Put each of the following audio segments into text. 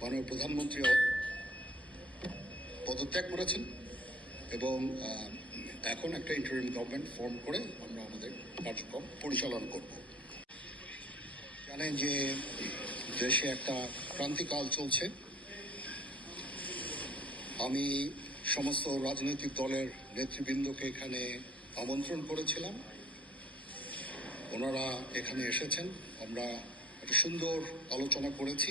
মাননীয় প্রধানমন্ত্রীও পদত্যাগ করেছেন এবং এখন একটা ইন্টারিম গভর্নমেন্ট ফর্ম করে আমরা আমাদের কার্যক্রম পরিচালন করব জানেন যে দেশে একটা ক্রান্তিকাল চলছে আমি সমস্ত রাজনৈতিক দলের নেতৃবৃন্দকে এখানে আমন্ত্রণ করেছিলাম ওনারা এখানে এসেছেন আমরা একটা সুন্দর আলোচনা করেছি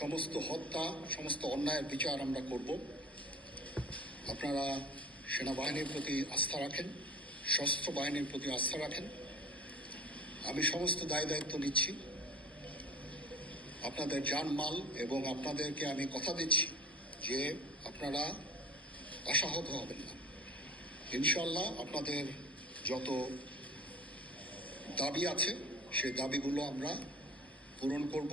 সমস্ত হত্যা সমস্ত অন্যায়ের বিচার আমরা করব আপনারা সেনাবাহিনীর প্রতি আস্থা রাখেন সশস্ত্র বাহিনীর প্রতি আস্থা রাখেন আমি সমস্ত দায় দায়িত্ব নিচ্ছি আপনাদের জানমাল এবং আপনাদেরকে আমি কথা দিচ্ছি যে আপনারা আশাহত হবেন না ইনশাল্লাহ আপনাদের যত দাবি আছে সেই দাবিগুলো আমরা পূরণ করব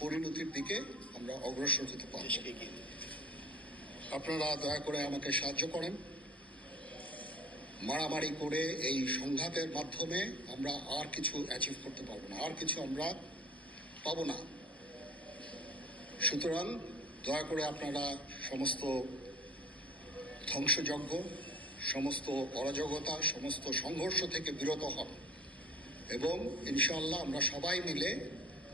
পরিণতির দিকে আমরা অগ্রসর হতে পারি আপনারা দয়া করে আমাকে সাহায্য করেন মারামারি করে এই সংঘাতের মাধ্যমে আমরা আর কিছু অ্যাচিভ করতে পারবো না আর কিছু আমরা পাবো না সুতরাং দয়া করে আপনারা সমস্ত ধ্বংসযজ্ঞ সমস্ত অরাজকতা সমস্ত সংঘর্ষ থেকে বিরত হন এবং ইনশাল্লাহ আমরা সবাই মিলে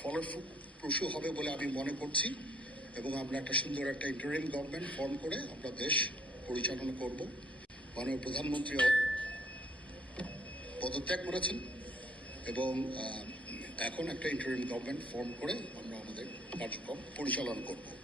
ফলপ্রসূ হবে বলে আমি মনে করছি এবং আমরা একটা সুন্দর একটা ইন্টারিম গভর্নমেন্ট ফর্ম করে আমরা দেশ পরিচালনা করব মাননীয় প্রধানমন্ত্রী পদত্যাগ করেছেন এবং এখন একটা ইন্টারিম গভর্নমেন্ট ফর্ম করে আমরা আমাদের কার্যক্রম পরিচালনা করব